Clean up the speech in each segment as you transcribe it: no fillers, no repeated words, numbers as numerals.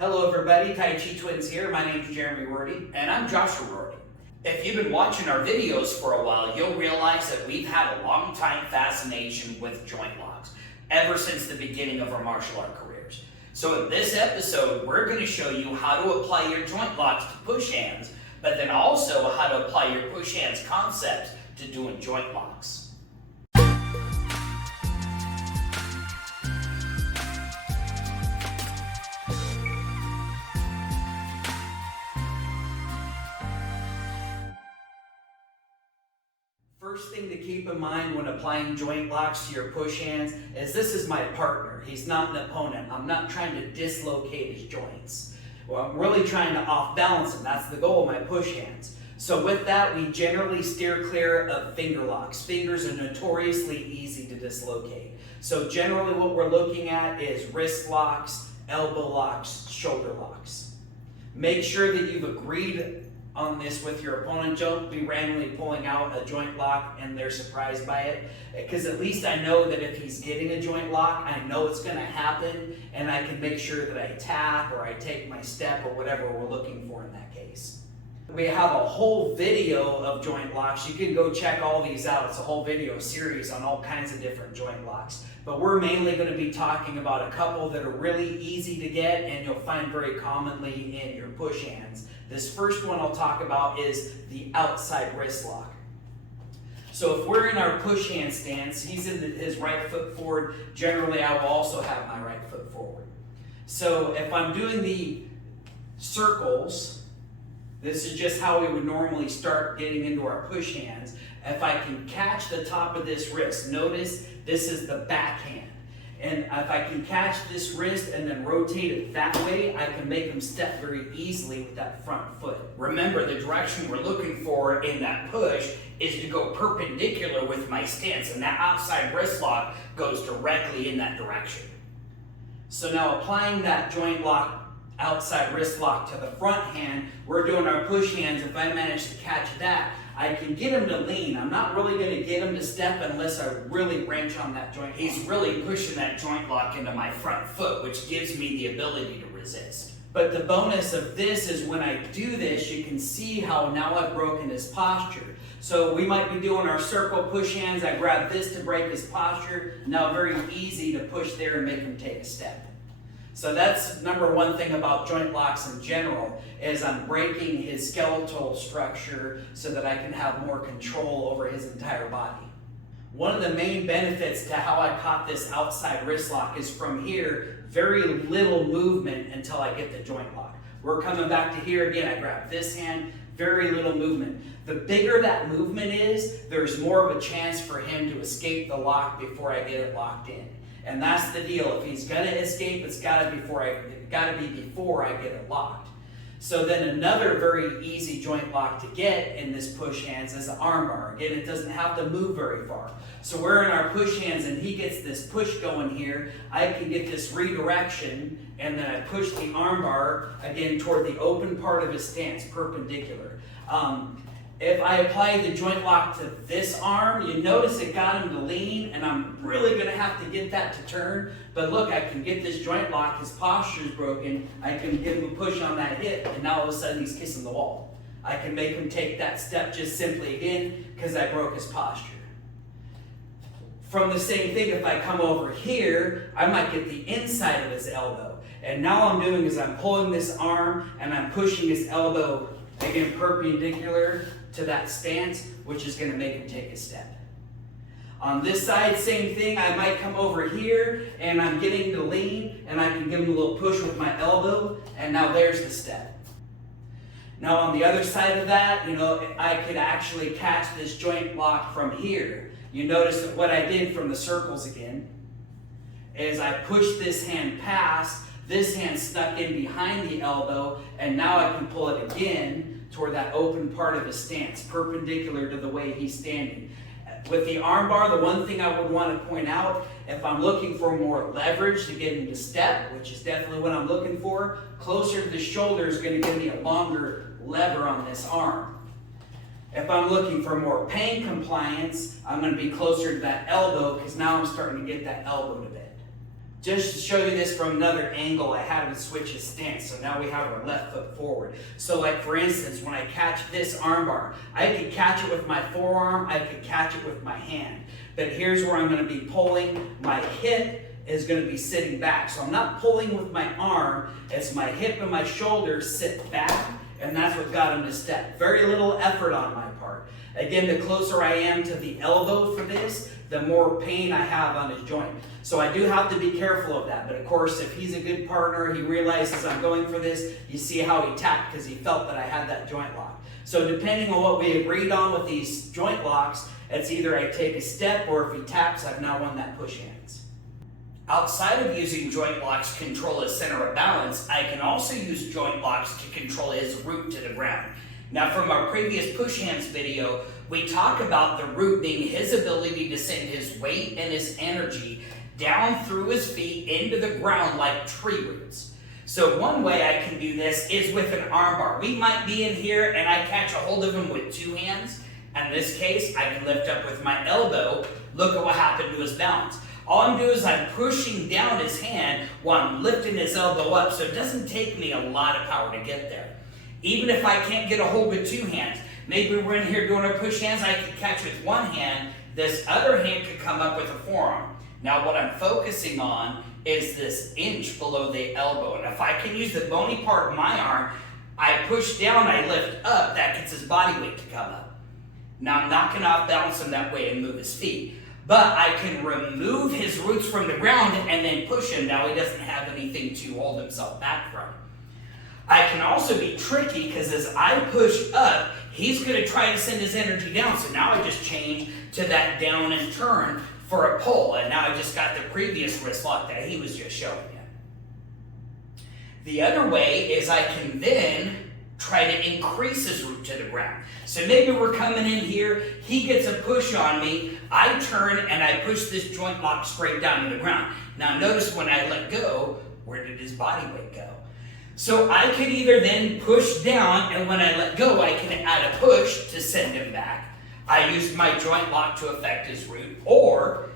Hello everybody, Tai Chi Twins here. My name is Jeremy Rorty. And I'm Joshua Rorty. If you've been watching our videos for a while, you'll realize that we've had a long time fascination with joint locks, ever since the beginning of our martial art careers. So in this episode, we're going to show you how to apply your joint locks to push hands, but then also how to apply your push hands concepts to doing joint locks. First thing to keep in mind when applying joint locks to your push hands is this is my partner. He's not an opponent. I'm not trying to dislocate his joints. Well, I'm really trying to off-balance him. That's the goal of my push hands. So with that, we generally steer clear of finger locks. Fingers are notoriously easy to dislocate. So generally what we're looking at is wrist locks, elbow locks, shoulder locks. Make sure that you've agreed on this with your opponent. Don't be randomly pulling out a joint lock and they're surprised by it, because at least I know that if he's getting a joint lock, I know it's going to happen, and I can make sure that I tap or I take my step or whatever we're looking for in that case. We have a whole video of joint locks. You can go check all these out. It's a whole video series on all kinds of different joint locks. But we're mainly going to be talking about a couple that are really easy to get and you'll find very commonly in your push hands. This first one I'll talk about is the outside wrist lock. So if we're in our push hand stance, he's in his right foot forward. Generally, I will also have my right foot forward. So if I'm doing the circles, this is just how we would normally start getting into our push hands. If I can catch the top of this wrist, notice this is the backhand. And if I can catch this wrist and then rotate it that way, I can make him step very easily with that front foot. Remember, the direction we're looking for in that push is to go perpendicular with my stance, and that outside wrist lock goes directly in that direction. So now applying that joint lock, outside wrist lock to the front hand, we're doing our push hands. If I manage to catch that, I can get him to lean. I'm not really going to get him to step unless I really wrench on that joint. He's really pushing that joint lock into my front foot, which gives me the ability to resist. But the bonus of this is when I do this, you can see how now I've broken his posture. So we might be doing our circle push hands. I grab this to break his posture. Now very easy to push there and make him take a step. So that's number one thing about joint locks in general, is I'm breaking his skeletal structure so that I can have more control over his entire body. One of the main benefits to how I caught this outside wrist lock is from here, very little movement until I get the joint lock. We're coming back to here again, I grab this hand, very little movement. The bigger that movement is, there's more of a chance for him to escape the lock before I get it locked in. And that's the deal. If he's going to escape, it's got to be before I get it locked. So then another very easy joint lock to get in this push hands is the arm bar. Again, it doesn't have to move very far. So we're in our push hands and he gets this push going here. I can get this redirection and then I push the arm bar again toward the open part of his stance, perpendicular. If I apply the joint lock to this arm, you notice it got him to lean, and I'm really going to have to get that to turn. But look, I can get this joint lock, his posture's broken, I can give him a push on that hip, and now all of a sudden he's kissing the wall. I can make him take that step just simply again, because I broke his posture. From the same thing, if I come over here, I might get the inside of his elbow. And now all I'm doing is I'm pulling this arm, and I'm pushing his elbow, again, perpendicular to that stance, which is going to make him take a step. On this side, same thing. I might come over here and I'm getting to lean and I can give him a little push with my elbow, and now there's the step. Now on the other side of that, I could actually catch this joint lock from here. You notice that what I did from the circles again is I pushed this hand past, this hand snuck in behind the elbow, and now I can pull it again toward that open part of his stance, perpendicular to the way he's standing. With the arm bar, the one thing I would want to point out, if I'm looking for more leverage to get him to step, which is definitely what I'm looking for, closer to the shoulder is going to give me a longer lever on this arm. If I'm looking for more pain compliance, I'm going to be closer to that elbow, because now I'm starting to get that elbow to bend. Just to show you this from another angle, I had him switch his stance. So now we have our left foot forward. So like for instance, when I catch this armbar, I could catch it with my forearm, I could catch it with my hand. But here's where I'm going to be pulling. My hip is going to be sitting back. So I'm not pulling with my arm, it's my hip and my shoulders sit back, and that's what got him to step. Very little effort on my part. Again, the closer I am to the elbow for this, the more pain I have on his joint. So I do have to be careful of that. But of course, if he's a good partner, he realizes I'm going for this, you see how he tapped because he felt that I had that joint lock. So depending on what we agreed on with these joint locks, it's either I take a step or if he taps, I've now won that push hands. Outside of using joint locks to control his center of balance, I can also use joint locks to control his root to the ground. Now from our previous push hands video, we talk about the root being his ability to send his weight and his energy down through his feet into the ground like tree roots. So one way I can do this is with an arm bar. We might be in here and I catch a hold of him with two hands. In this case, I can lift up with my elbow. Look at what happened to his balance. All I'm doing is I'm pushing down his hand while I'm lifting his elbow up, so it doesn't take me a lot of power to get there. Even if I can't get a hold with two hands, maybe we're in here doing our push hands, I could catch with one hand, this other hand could come up with a forearm. Now what I'm focusing on is this inch below the elbow, and if I can use the bony part of my arm, I push down, I lift up, that gets his body weight to come up. Now I'm not going to off-balance him that way and move his feet, but I can remove his roots from the ground and then push him. Now he doesn't have anything to hold himself back from. I can also be tricky because as I push up, he's going to try to send his energy down. So now I just change to that down and turn for a pull. And now I just got the previous wrist lock that he was just showing you. The other way is I can then try to increase his root to the ground. So maybe we're coming in here, he gets a push on me, I turn and I push this joint lock straight down to the ground. Now notice when I let go, where did his body weight go? So I could either then push down, and when I let go, I can add a push to send him back. I use my joint lock to affect his root, or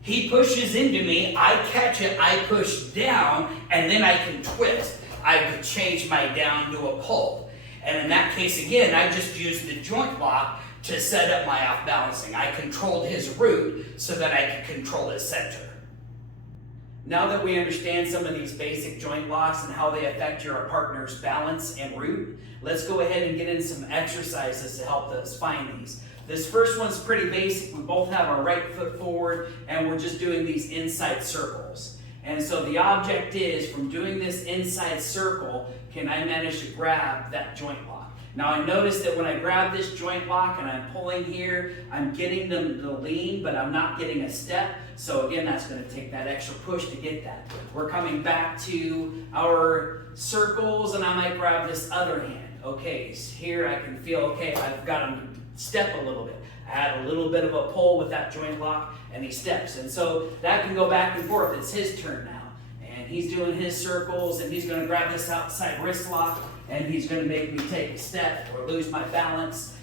he pushes into me, I catch it, I push down, and then I can twist. I could change my down to a pull. And in that case, again, I just used the joint lock to set up my off-balancing. I controlled his root so that I could control his center. Now that we understand some of these basic joint locks and how they affect your partner's balance and root, let's go ahead and get in some exercises to help us find these. This first one's pretty basic. We both have our right foot forward and we're just doing these inside circles. And so the object is, from doing this inside circle, can I manage to grab that joint lock? Now I notice that when I grab this joint lock and I'm pulling here, I'm getting them to lean, but I'm not getting a step. So again, that's going to take that extra push to get that. We're coming back to our circles and I might grab this other hand. Okay, so here I can feel, okay, I've got him to step a little bit. I had a little bit of a pull with that joint lock and he steps. And so that can go back and forth. It's his turn now. And he's doing his circles and he's going to grab this outside wrist lock and he's going to make me take a step or lose my balance.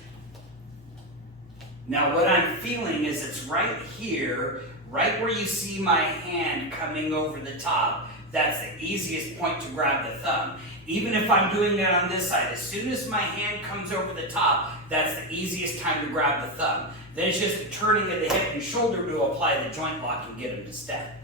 Now what I'm feeling is it's right here, right where you see my hand coming over the top. That's the easiest point to grab the thumb. Even if I'm doing it on this side, as soon as my hand comes over the top, that's the easiest time to grab the thumb. Then it's just the turning of the hip and shoulder to apply the joint lock and get him to step.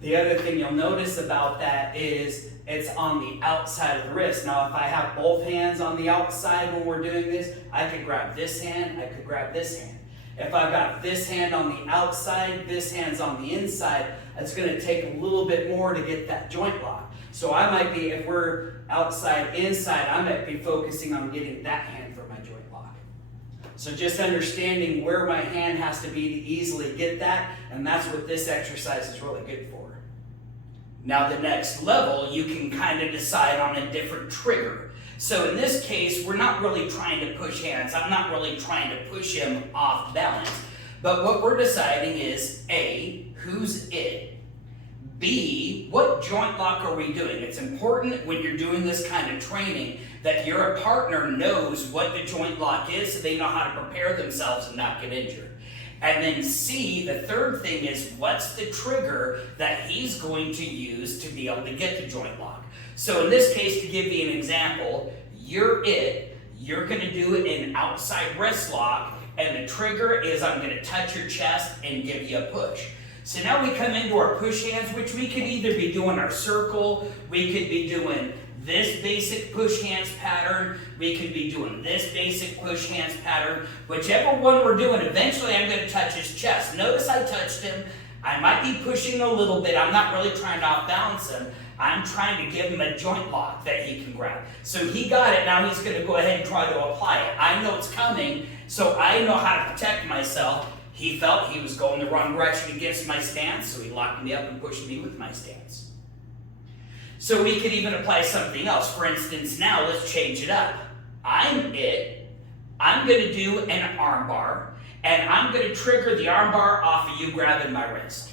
The other thing you'll notice about that is it's on the outside of the wrist. Now if I have both hands on the outside when we're doing this, I could grab this hand, I could grab this hand. If I've got this hand on the outside, this hand's on the inside, it's going to take a little bit more to get that joint lock. So I might be, if we're outside, inside, I might be focusing on getting that hand for my joint lock. So just understanding where my hand has to be to easily get that, and that's what this exercise is really good for. Now the next level, you can kind of decide on a different trigger. So in this case, we're not really trying to push hands. I'm not really trying to push him off balance. But what we're deciding is A, who's it? B, what joint lock are we doing? It's important when you're doing this kind of training that your partner knows what the joint lock is so they know how to prepare themselves and not get injured. And then C, the third thing is what's the trigger that he's going to use to be able to get the joint lock. So in this case, to give you an example, you're going to do an outside wrist lock, and the trigger is I'm going to touch your chest and give you a push. So now we come into our push hands, which we could either be doing our circle, we could be doing this basic push hands pattern, we could be doing this basic push hands pattern. Whichever one we're doing, eventually I'm going to touch his chest. Notice I touched him. I might be pushing a little bit. I'm not really trying to off-balance him. I'm trying to give him a joint lock that he can grab. So he got it. Now he's going to go ahead and try to apply it. I know it's coming, so I know how to protect myself. He felt he was going the wrong direction against my stance, so he locked me up and pushed me with my stance. So we could even apply something else. For instance, now let's change it up. I'm going to do an arm bar, and I'm going to trigger the arm bar off of you grabbing my wrist.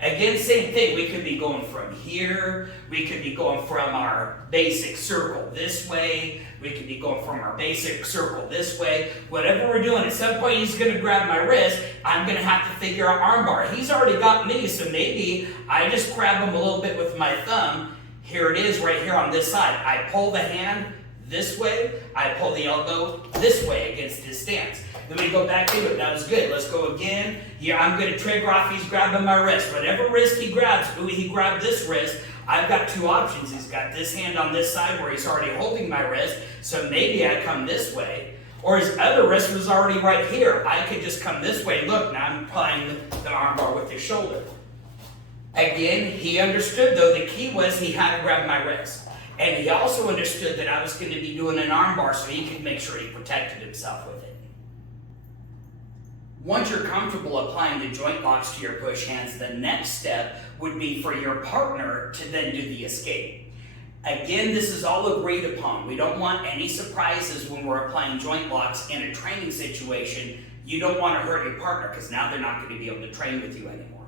Again, same thing. We could be going from here. We could be going from our basic circle this way. We could be going from our basic circle this way. Whatever we're doing, at some point he's going to grab my wrist. I'm going to have to figure out arm bar. He's already got me, so maybe I just grab him a little bit with my thumb. Here it is right here on this side. I pull the hand this way. I pull the elbow this way against his stance. Then we go back into it. That was good. Let's go again. Here, I'm going to trigger off. He's grabbing my wrist. Whatever wrist he grabs, he grabbed this wrist. I've got two options. He's got this hand on this side where he's already holding my wrist. So maybe I come this way. Or his other wrist was already right here. I could just come this way. Look, now I'm applying the arm bar with his shoulder. Again, he understood, though, the key was he had to grab my wrist. And he also understood that I was going to be doing an arm bar so he could make sure he protected himself with it. Once you're comfortable applying the joint locks to your push hands, the next step would be for your partner to then do the escape. Again, this is all agreed upon. We don't want any surprises when we're applying joint locks in a training situation. You don't want to hurt your partner because now they're not going to be able to train with you anymore.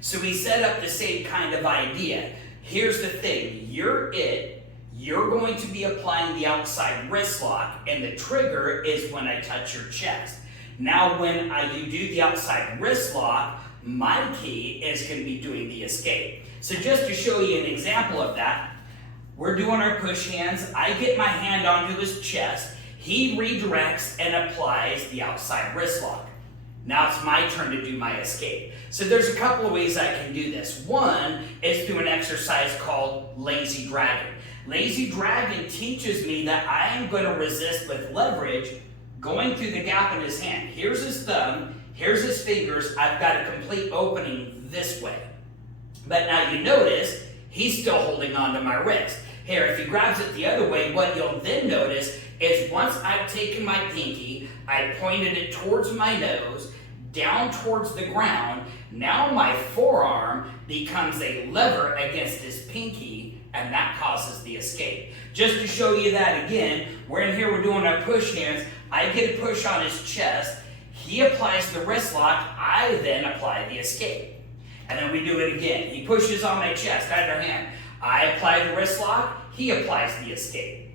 So we set up the same kind of idea. Here's the thing. You're going to be applying the outside wrist lock, and the trigger is when I touch your chest. Now when you do the outside wrist lock, my key is going to be doing the escape. So just to show you an example of that, we're doing our push hands. I get my hand onto his chest. He redirects and applies the outside wrist lock. Now it's my turn to do my escape. So there's a couple of ways I can do this. One is through an exercise called lazy dragon. Lazy dragon teaches me that I am going to resist with leverage going through the gap in his hand. Here's his thumb, here's his fingers. I've got a complete opening this way. But now you notice he's still holding on to my wrist. Here, if he grabs it the other way, what you'll then notice is once I've taken my pinky, I pointed it towards my nose, down towards the ground. Now my forearm becomes a lever against his pinky, and that causes the escape. Just to show you that again, we're in here, we're doing our push hands. I get a push on his chest. He applies the wrist lock. I then apply the escape. And then we do it again. He pushes on my chest, other hand. I apply the wrist lock. He applies the escape.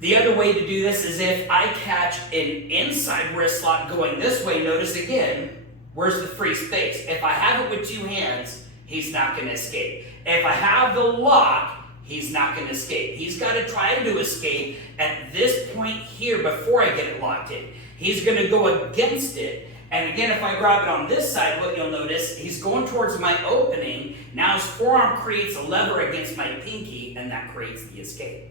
The other way to do this is if I catch an inside wrist lock going this way, notice again, where's the free space? If I have it with two hands, he's not going to escape. If I have the lock, he's not going to escape. He's got to try to escape at this point here before I get it locked in. He's going to go against it. And again, if I grab it on this side, what you'll notice, he's going towards my opening. Now his forearm creates a lever against my pinky, and that creates the escape.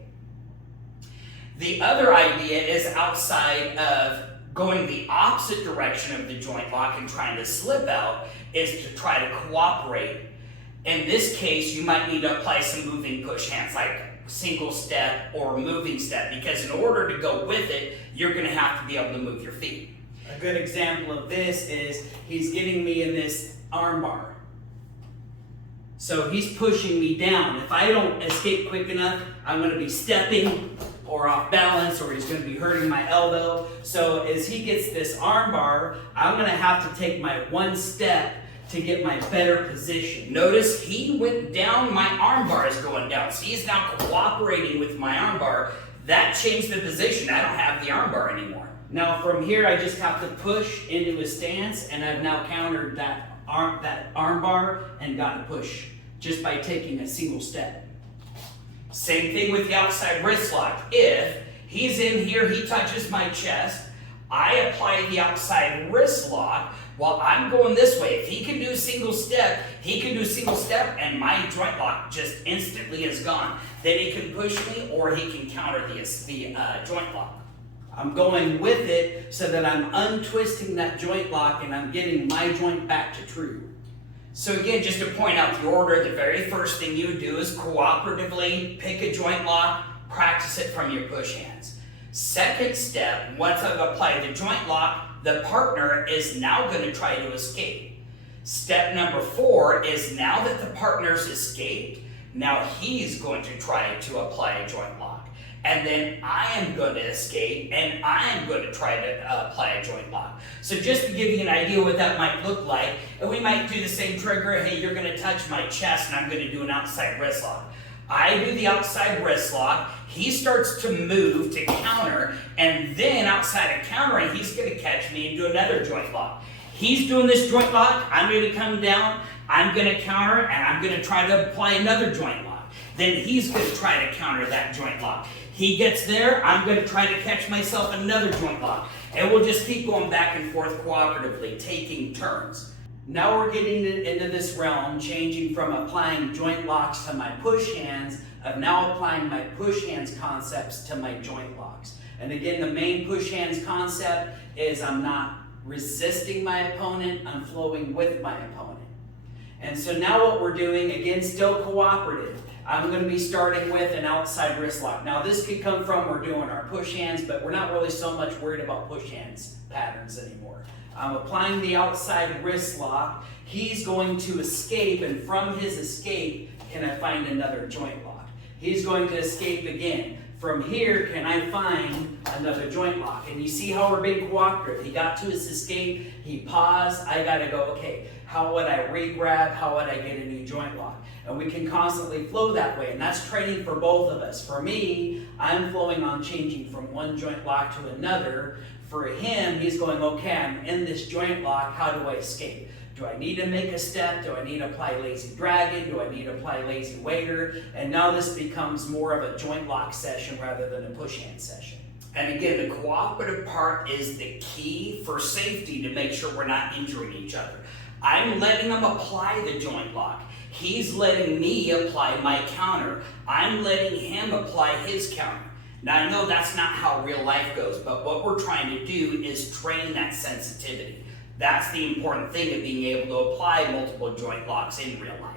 The other idea is outside of going the opposite direction of the joint lock and trying to slip out, is to try to cooperate. In this case, you might need to apply some moving push hands, like single step or moving step, because in order to go with it, you're going to have to be able to move your feet. A good example of this is he's getting me in this arm bar. So he's pushing me down. If I don't escape quick enough, I'm going to be stepping or off balance, or he's going to be hurting my elbow. So as he gets this arm bar, I'm going to have to take my one step to get my better position. Notice he went down, my arm bar is going down. So he's now cooperating with my arm bar. That changed the position. I don't have the arm bar anymore. Now from here, I just have to push into a stance, and I've now countered that arm bar and got to push just by taking a single step. Same thing with the outside wrist lock. If he's in here, he touches my chest, I apply the outside wrist lock while I'm going this way. If he can do single step, he can do single step, and my joint lock just instantly is gone. Then he can push me, or he can counter the joint lock. I'm going with it so that I'm untwisting that joint lock and I'm getting my joint back to true. So again, just to point out the order, the very first thing you do is cooperatively pick a joint lock, practice it from your push hands. Second step, once I've applied the joint lock, the partner is now going to try to escape. Step number 4 is now that the partner's escaped, now he's going to try to apply a joint lock. And then I am going to escape, and I am going to try to apply a joint lock. So just to give you an idea what that might look like, we might do the same trigger. Hey, you're going to touch my chest, and I'm going to do an outside wrist lock. I do the outside wrist lock. He starts to move to counter, and then outside of countering, he's going to catch me and do another joint lock. He's doing this joint lock. I'm going to come down. I'm going to counter, and I'm going to try to apply another joint lock. Then he's going to try to counter that joint lock. He gets there, I'm going to try to catch myself another joint lock. And we'll just keep going back and forth cooperatively, taking turns. Now we're getting into this realm, changing from applying joint locks to my push hands, of now applying my push hands concepts to my joint locks. And again, the main push hands concept is I'm not resisting my opponent, I'm flowing with my opponent. And so now what we're doing, again, still cooperative. I'm going to be starting with an outside wrist lock. Now this could come from we're doing our push hands, but we're not really so much worried about push hands patterns anymore. I'm applying the outside wrist lock. He's going to escape, and from his escape, can I find another joint lock? He's going to escape again. From here, can I find another joint lock? And you see how we're being cooperative. He got to his escape, he paused, I got to go, okay, how would I re-grab, how would I get a new joint lock? And we can constantly flow that way, and that's training for both of us. For me, I'm flowing on changing from one joint lock to another. For him, he's going, okay, I'm in this joint lock, how do I escape? Do I need to make a step? Do I need to apply lazy dragon? Do I need to apply lazy waiter? And now this becomes more of a joint lock session rather than a push hand session. And again, the cooperative part is the key for safety to make sure we're not injuring each other. I'm letting him apply the joint lock. He's letting me apply my counter. I'm letting him apply his counter. Now I know that's not how real life goes, but what we're trying to do is train that sensitivity. That's the important thing of being able to apply multiple joint locks in real life.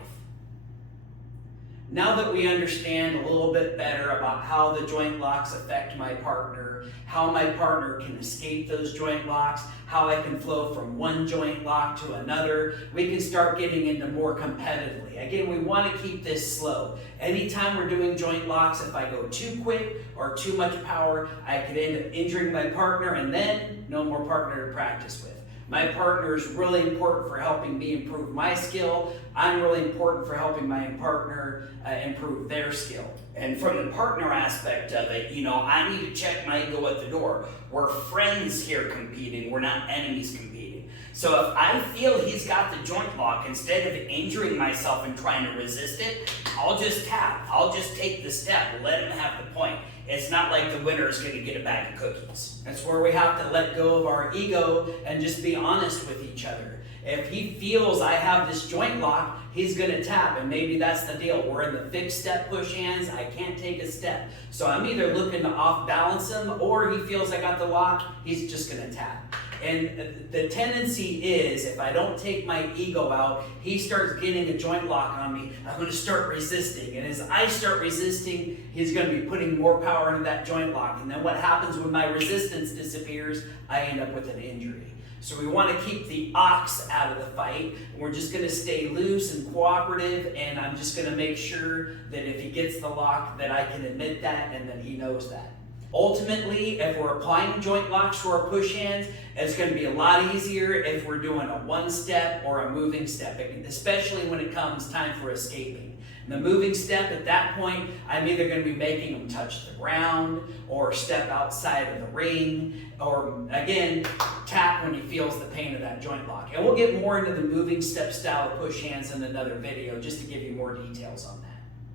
Now that we understand a little bit better about how the joint locks affect my partner, how my partner can escape those joint locks, how I can flow from one joint lock to another, we can start getting into more competitively. Again, we want to keep this slow. Anytime we're doing joint locks, if I go too quick or too much power, I could end up injuring my partner, and then no more partner to practice with. My partner is really important for helping me improve my skill. I'm really important for helping my partner improve their skill. And from the partner aspect of it, I need to check my ego at the door. We're friends here competing. We're not enemies competing. So if I feel he's got the joint lock, instead of injuring myself and trying to resist it, I'll just tap. I'll just take the step. Let him have the point. It's not like the winner is going to get a bag of cookies. That's where we have to let go of our ego and just be honest with each other. If he feels I have this joint lock, he's going to tap, and maybe that's the deal. We're in the fixed step push hands. I can't take a step. So I'm either looking to off balance him, or he feels I got the lock, he's just going to tap. And the tendency is, if I don't take my ego out, he starts getting a joint lock on me, I'm going to start resisting. And as I start resisting, he's going to be putting more power into that joint lock. And then what happens when my resistance disappears? I end up with an injury. So we want to keep the ox out of the fight. We're just going to stay loose and cooperative, and I'm just going to make sure that if he gets the lock, that I can admit that and that he knows that. Ultimately, if we're applying joint locks to our push hands, it's going to be a lot easier if we're doing a one step or a moving step, especially when it comes time for escaping. And the moving step at that point, I'm either going to be making him touch the ground or step outside of the ring, or again, tap when he feels the pain of that joint lock. And we'll get more into the moving step style of push hands in another video just to give you more details on that.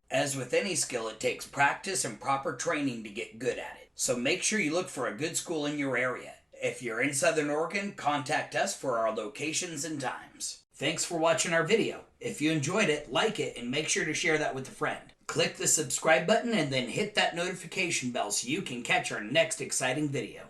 As with any skill, it takes practice and proper training to get good at it. So make sure you look for a good school in your area. If you're in Southern Oregon, contact us for our locations and times. Thanks for watching our video. If you enjoyed it, like it, and make sure to share that with a friend. Click the subscribe button and then hit that notification bell so you can catch our next exciting video.